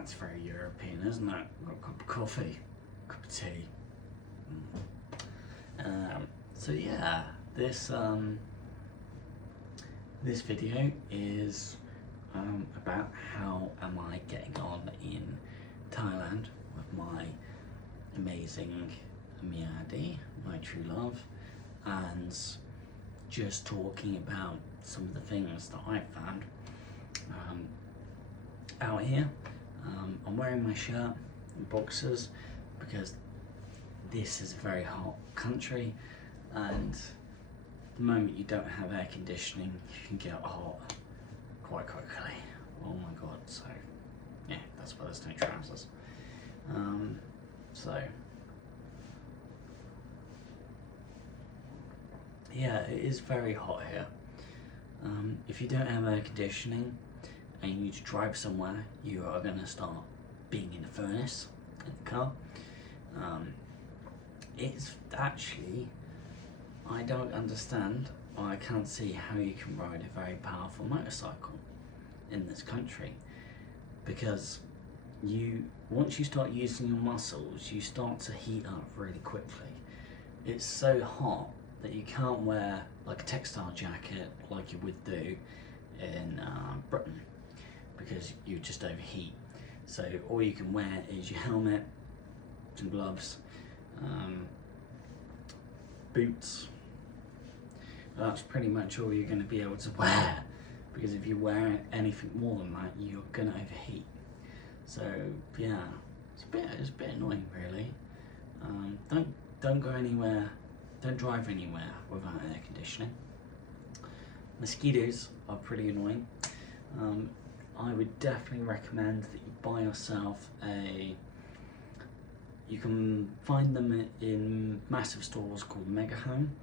That's very European, isn't it? Got a cup of coffee, cup of tea. So yeah, this this video is about how am I getting on in Thailand with my amazing Meeyaradee, my true love, and just talking about some of the things that I've found out here. I'm wearing my shirt and boxers because this is a very hot country, and the moment you don't have air conditioning you can get hot quite quickly. Oh my god, so yeah, that's why there's no trousers. So yeah, it is very hot here. If you don't have air conditioning and you need to drive somewhere, you are going to start being in a furnace in the car. It's actually, I don't understand, I can't see how you can ride a very powerful motorcycle in this country, because once you start using your muscles, you start to heat up really quickly. It's so hot that you can't wear like a textile jacket like you would do in Britain, because you just overheat. So all you can wear is your helmet, some gloves, boots. That's pretty much all you're going to be able to wear, because if you wear anything more than that, you're going to overheat. So yeah, it's a bit annoying really. Don't go anywhere, don't drive anywhere without air conditioning. Mosquitoes are pretty annoying. I would definitely recommend that you buy yourself you can find them in massive stores called Mega Home,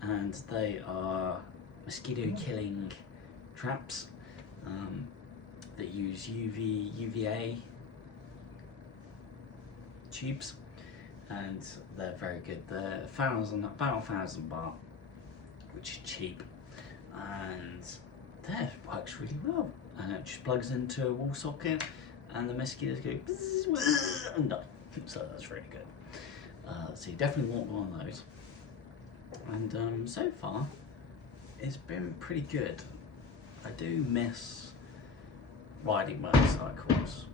and they are mosquito killing traps that use UVA tubes, and they're very good. They're about 1,000 baht, which is cheap, and that works really well. And it just plugs into a wall socket, and the mosquitoes go bzzz, and die. So that's really good. So you definitely want one of those. And so far, it's been pretty good. I do miss riding motorcycles.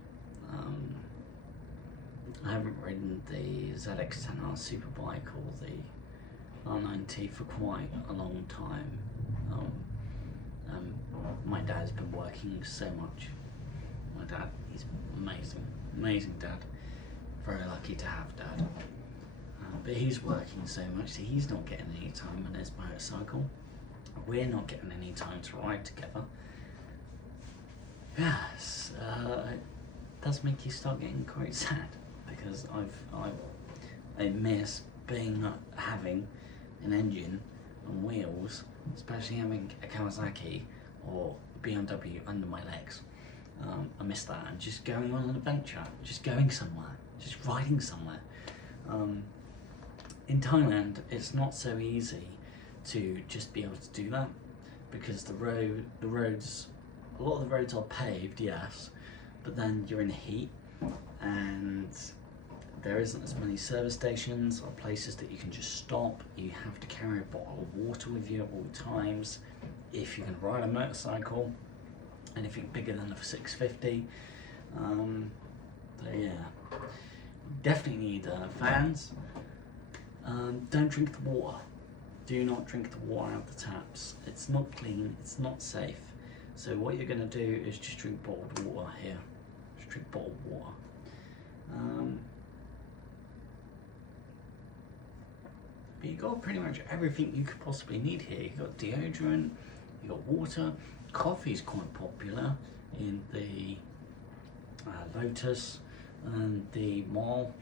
I haven't ridden the ZX-10R Superbike or the R90 for quite a long time. My dad's been working so much. My dad, he's amazing dad. Very lucky to have dad. But he's working so much that he's not getting any time on his motorcycle. We're not getting any time to ride together. Yes, it does make you start getting quite sad, because I miss having an engine and wheels, especially having a Kawasaki or BMW under my legs. I miss that, and just going on an adventure, just going somewhere, just riding somewhere. In Thailand, it's not so easy to just be able to do that, because a lot of the roads are paved, yes, but then you're in the heat, and there isn't as many service stations or places that you can just stop. You have to carry a bottle of water with you at all times if you can ride a motorcycle, anything bigger than a 650. So yeah, definitely need fans. Don't drink the water. Do not drink the water out the taps. It's not clean, it's not safe. So what you're going to do is just drink bottled water here. Just drink bottled water. But you got pretty much everything you could possibly need here. You got deodorant, you got water. Coffee's quite popular in the Lotus and the mall.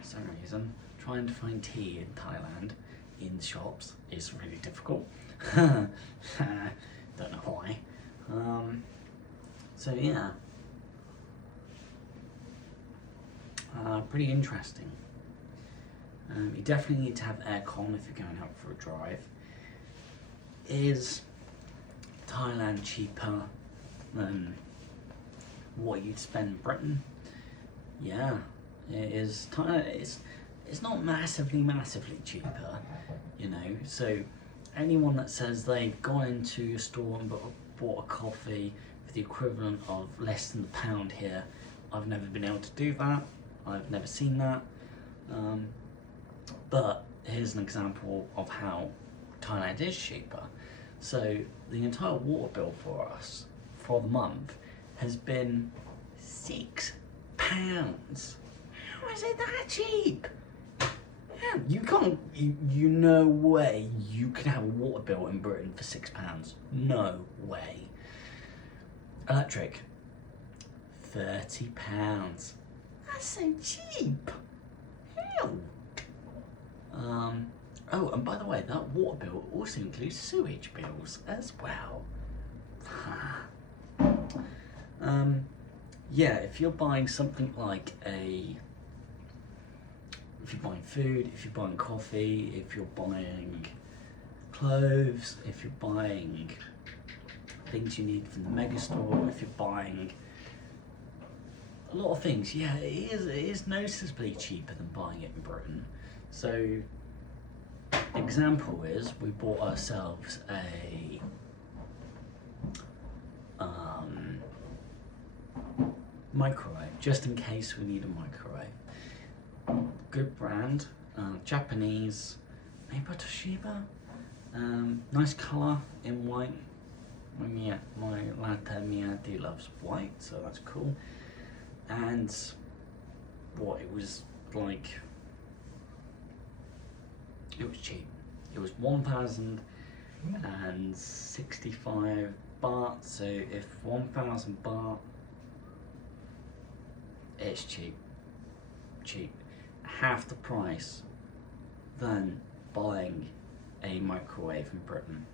For some reason, trying to find tea in Thailand in shops is really difficult. Don't know why. So yeah, pretty interesting. You definitely need to have aircon if you're going out for a drive. Is Thailand cheaper than what you'd spend in Britain? Yeah, it is. It's not massively cheaper, you know. So anyone that says they've gone into a store and bought a coffee for the equivalent of less than £1 here, I've never been able to do that. I've never seen that. But here's an example of how Thailand is cheaper. So the entire water bill for us for the month has been £6. How is it that cheap? Yeah, you can't, you no way you can have a water bill in Britain for £6. No way. Electric, £30. That's so cheap. Hell. Oh, and by the way, that water bill also includes sewage bills as well. Yeah, if you're buying something like if you're buying food, if you're buying coffee, if you're buying clothes, if you're buying things you need from the mega store, if you're buying a lot of things, yeah, it is noticeably cheaper than buying it in Britain. So, example is, we bought ourselves a microwave, just in case we need a microwave. Good brand, Japanese, made by Toshiba. Nice colour in white. My lad Meeyaradee loves white, so that's cool. And what it was like, it was cheap. It was 1,065 baht. So if 1,000 baht, it's cheap. Half the price than buying a microwave in Britain.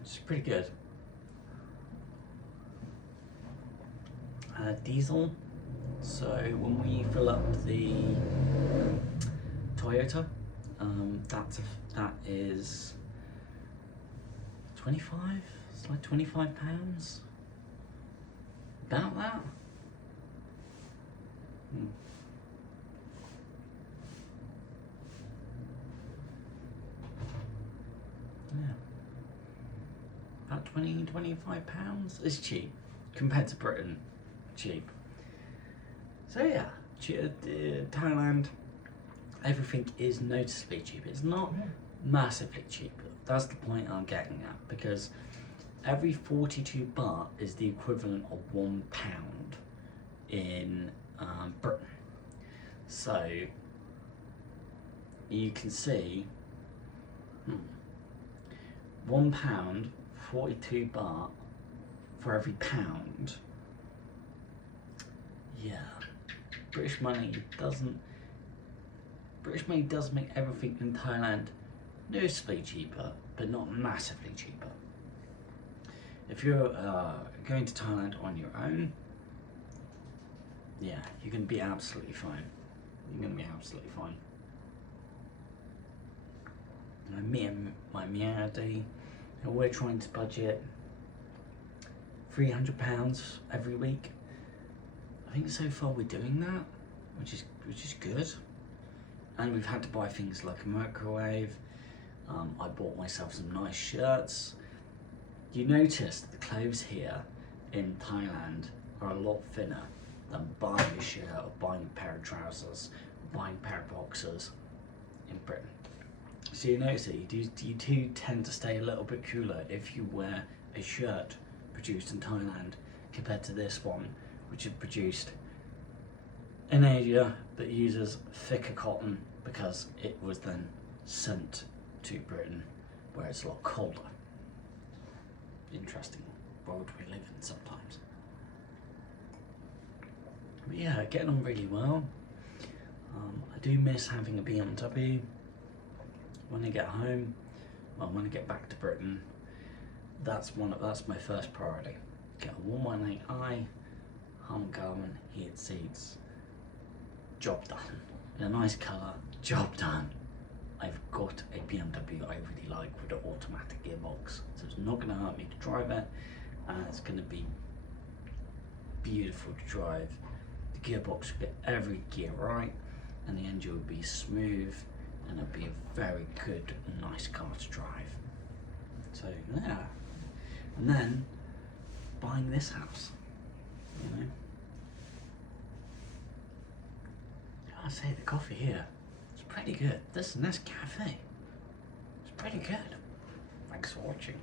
It's pretty good. Diesel. So when we fill up the Toyota, that is 25. It's like £25. About that. Yeah. About £25. It's cheap compared to Britain. Cheap. So yeah, Thailand, everything is noticeably cheap. It's not massively cheap. That's the point I'm getting at, because every 42 baht is the equivalent of £1 in Britain. So you can see £1, 42 baht for every pound. Yeah, British money does make everything in Thailand noticeably cheaper, but not massively cheaper. If you're going to Thailand on your own, yeah, you're going to be absolutely fine. Me and my Meeyaradee, we're trying to budget £300 every week. I think so far we're doing that, which is good. And we've had to buy things like a microwave. I bought myself some nice shirts. You notice that the clothes here in Thailand are a lot thinner than buying a shirt or buying a pair of trousers or buying a pair of boxers in Britain. So you notice that you do tend to stay a little bit cooler if you wear a shirt produced in Thailand compared to this one, which is produced in Asia but uses thicker cotton because it was then sent to Britain where it's a lot colder. Interesting world we live in sometimes. But yeah, getting on really well. I do miss having a BMW. When I get home, well, when I get back to Britain, that's my first priority. Get a 118i, Harman Kardon, heated seats, job done. In a nice colour, job done. I've got a BMW I really like with an automatic gearbox, so it's not going to hurt me to drive it, and it's going to be beautiful to drive. The gearbox will get every gear right, and the engine will be smooth, and it'll be a very good and nice car to drive. So yeah, and then buying this house, you know. I say the coffee here, it's pretty good. This is a nice cafe. It's pretty good. Thanks for watching.